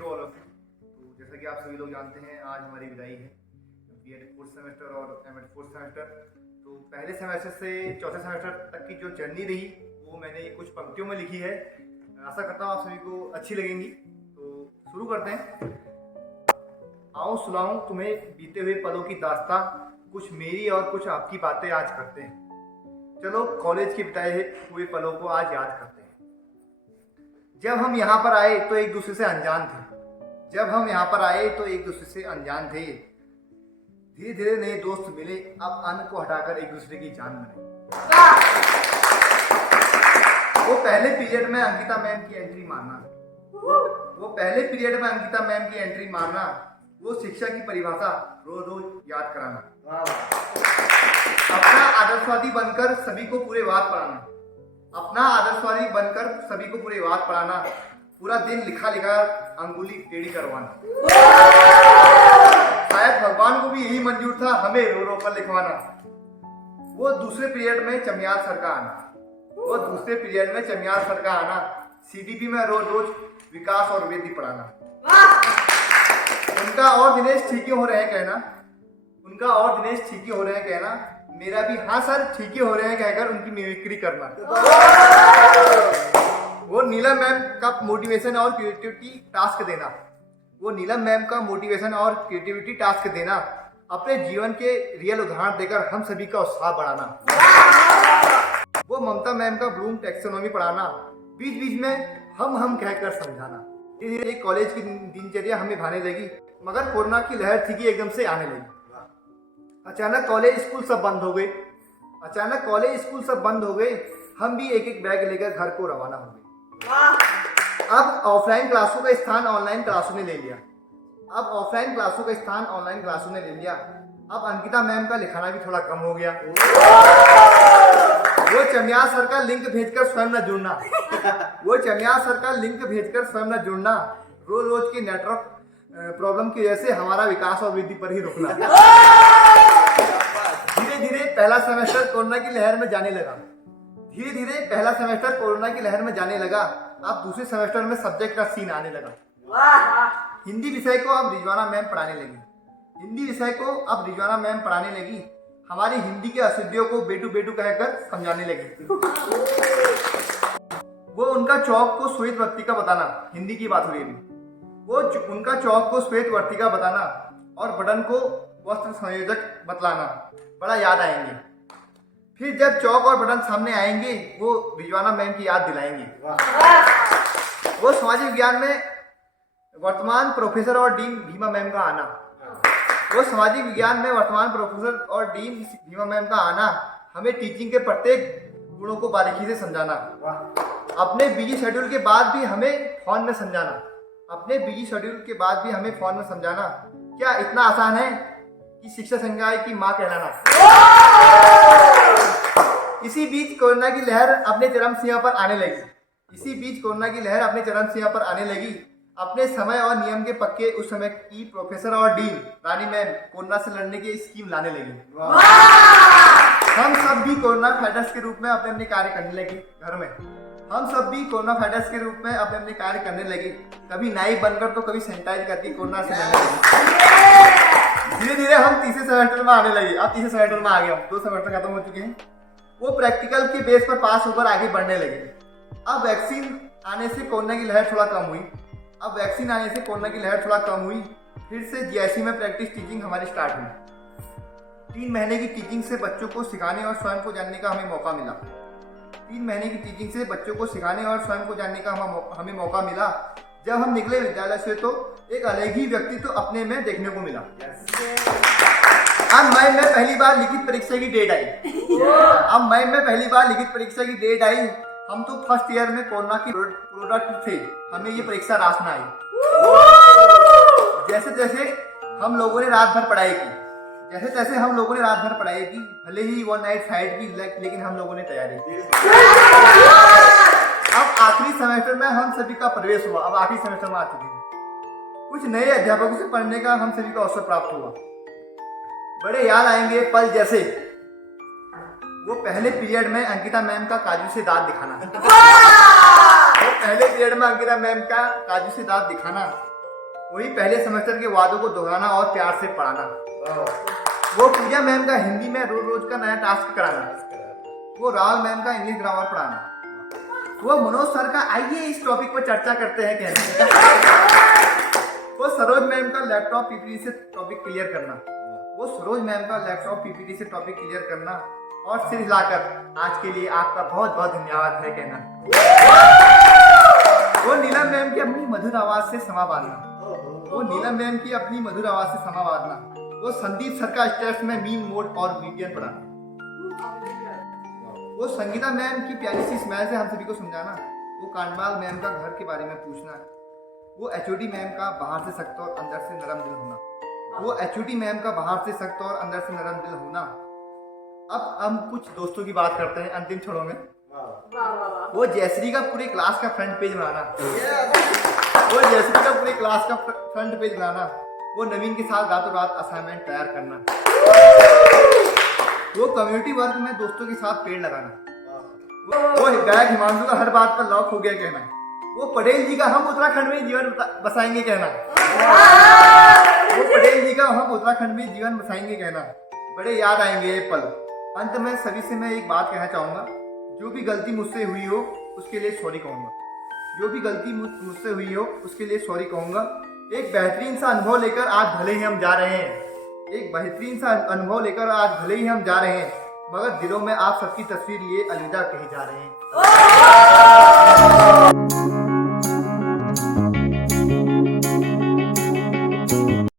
To all of you. तो जैसा कि आप सभी लोग जानते हैं, आज हमारी विदाई है बीएड फोर्थ सेमेस्टर और एमएड फोर्थ सेमेस्टर। तो पहले सेमेस्टर से चौथे सेमेस्टर तक की जो जर्नी रही वो मैंने कुछ पंक्तियों में लिखी है। आशा करता हूँ आप सभी को अच्छी लगेंगी। तो शुरू करते हैं। आओ सुनाऊं तुम्हें बीते हुए पलों की दास्तां, कुछ मेरी और कुछ आपकी बातें आज करते हैं। चलो कॉलेज के बिताए हुए पलों को आज याद करते हैं। जब हम यहाँ पर आए तो एक दूसरे से अनजान थे। धीरे धीरे नए दोस्त मिले, अब अन्न को हटाकर एक दूसरे की जान बने। वो पहले पीरियड में अंकिता मैम की एंट्री मारना, वो शिक्षा की परिभाषा रोज रोज याद कराना, अपना आदर्शवादी बनकर सभी को पूरे बात पढ़ाना, पूरा दिन लिखा अंगुली टेढ़ी करवाना। शायद भगवान को भी यही मंजूर था हमें रो रो कर लिखवाना। वो दूसरे पीरियड में चमियार सर का आना, सीडीपी में रोज रोज विकास और वेदी पढ़ाना। उनका और दिनेश ठीक ही हो रहे हैं कहना, मेरा भी हाँ सर ठीक ही हो रहे हैं कहकर उनकी मिमिक्री करना। वो नीलम मैम का मोटिवेशन और क्रिएटिविटी टास्क देना, अपने जीवन के रियल उदाहरण देकर हम सभी का उत्साह बढ़ाना। वो ममता मैम का ब्लूम टैक्सोनॉमी पढ़ाना, बीच बीच में हम कहकर समझाना। धीरे कॉलेज की दिनचर्या हमें भाने लगी, मगर कोरोना की लहर थी कि एकदम से आने लगी। अचानक कॉलेज स्कूल सब बंद हो गए। हम भी एक एक बैग लेकर घर को रवाना हो गए। अब ऑफलाइन क्लासों का स्थान ऑनलाइन क्लासों ने ले लिया। अब अंकिता मैम का लिखाना भी थोड़ा कम हो गया। वो चमियार सर का लिंक भेजकर स्वयं न जुड़ना, रोज के नेटवर्क प्रॉब्लम की वजह से हमारा विकास और वृद्धि पर ही रुकना। धीरे धीरे पहला सेमेस्टर कोरोना की लहर में जाने लगा। अब दूसरे सेमेस्टर में सब्जेक्ट का सीन आने लगा। हिंदी विषय को अब रिजवाना मैम पढ़ाने लगी। हमारी हिंदी के अशुद्धियों को बेटू कहकर समझाने लगी। वो उनका चौक को श्वेत वर्ती का बताना, हिंदी की बात हो रही है। वो उनका चौक को श्वेत वर्ती का बताना और बटन को वस्त्र संयोजक बतलाना बड़ा याद आएंगे। फिर जब चौक और बटन सामने आएंगे वो रिजवाना मैम की याद दिलाएंगे। वो सामाजिक विज्ञान में वर्तमान प्रोफेसर और डीन भीमा मैम का आना, हमें टीचिंग के प्रत्येक गुणों को बारीकी से समझाना, अपने बिजी शेड्यूल के बाद भी हमें फोन में समझाना। क्या इतना आसान है कि शिक्षा संकाय की मां कहलाना। इसी बीच कोरोना की लहर अपने चरम सीमा पर आने लगी। अपने समय और नियम के पक्के उस समय की प्रोफेसर और डीन रानी मैम कोरोना से लड़ने की स्कीम लाने लगी। हम सब भी कोरोना फाइटर्स के रूप में अपने कार्य करने लगे। कभी नाइफ बनकर तो कभी सैनिटाइज करके कोरोना से लड़ने लगे। धीरे धीरे हम तीसरे सेमेस्टर में आने लगे। अब तीसरे सेमेस्टर में आ गए हम, 2 सेमेस्टर खत्म हो चुके हैं। वो प्रैक्टिकल के बेस पर पास होकर आगे बढ़ने लगे। अब वैक्सीन आने से कोरोना की लहर थोड़ा कम हुई। फिर से जीआईसी में प्रैक्टिस टीचिंग हमारी स्टार्ट हुई। 3 महीने की टीचिंग से बच्चों को सिखाने और स्वयं को जानने का हमें मौका मिला। जब हम निकले विद्यालय से तो एक अलग ही व्यक्तित्व तो अपने में देखने को मिला। अब मई में पहली बार लिखित परीक्षा की डेट आई। हम तो फर्स्ट ईयर में कोरोना की प्रोडक्ट थे, हमें ये परीक्षा रास न आई। जैसे तैसे हम लोगों ने रात भर पढ़ाई की, भले ही 1 नाइट फाइट की, लेकिन हम लोगों ने तैयारी की। अब आखिरी सेमेस्टर में हम सभी का प्रवेश हुआ। अब आखिरी सेमेस्टर में आ चुके हैं। कुछ नए अध्यापकों से पढ़ने का हम सभी को अवसर प्राप्त हुआ। बड़े याद आएंगे पल जैसे वो पहले पीरियड में अंकिता मैम का काजू से दांत दिखाना। वही पहले सेमेस्टर के वादों को दोहराना और प्यार से पढ़ाना। वो पूजा मैम का हिंदी में रोज रोज का नया टास्क कराना। वो राहुल मैम का इंग्लिश ग्रामर पढ़ाना। वो मनोज सर का आइए इस टॉपिक पर चर्चा करते हैं कहना। वो सरोज मैम का लैपटॉप पीपीटी से टॉपिक क्लियर करना। वो सरोज मैम का लैपटॉप पीपीटी से टॉपिक क्लियर करना और सिर हिलाकर आज के लिए आपका बहुत बहुत धन्यवाद है कहना। वो नीलम मैम की अपनी मधुर आवाज से समा बांधना। वो नीलम मैम की अपनी मधुर आवाज से समा बांधना। वो संदीप सर का स्टेप्स में मीन मोड और मीडियन पढ़ाना। वो संगीता मैम की प्यारी सी स्माइल से हम सभी को समझाना। वो कांडवाल मैम का घर के बारे में पूछना। वो एचओडी मैम का बाहर से सख्त और अंदर से नरम दिल होना। वो एचओडी मैम का बाहर से सख्त और अंदर से नरम दिल होना। अब हम कुछ दोस्तों की बात करते हैं अंतिम क्षणों में। वो जयश्री का पूरे क्लास का फ्रंट पेज बनाना। वो जयश्री का पूरे क्लास का फ्रंट पेज बनाना। वो नवीन के साथ रातों रात असाइनमेंट तैयार करना। वो कम्युनिटी वर्क में दोस्तों के साथ पेड़ लगाना। वो गायक हिमांशु का हर बात पर लॉक हो गया कहना। वो पटेल जी का हम उत्तराखंड में जीवन बसाएंगे कहना। वो पटेल जी का हम उत्तराखंड में जीवन बसाएंगे कहना। बड़े याद आएंगे ये पल। अंत में सभी से मैं एक बात कहना चाहूंगा, जो भी गलती मुझसे हुई हो उसके लिए सॉरी कहूंगा। जो भी गलती मुझसे हुई हो उसके लिए सॉरी कहूंगा। एक बेहतरीन सा अनुभव लेकर आज भले ही हम जा रहे हैं। एक बेहतरीन सा अनुभव लेकर आज भले ही हम जा रहे हैं, मगर दिलों में आप सबकी तस्वीर लिए अलविदा कहे जा रहे हैं।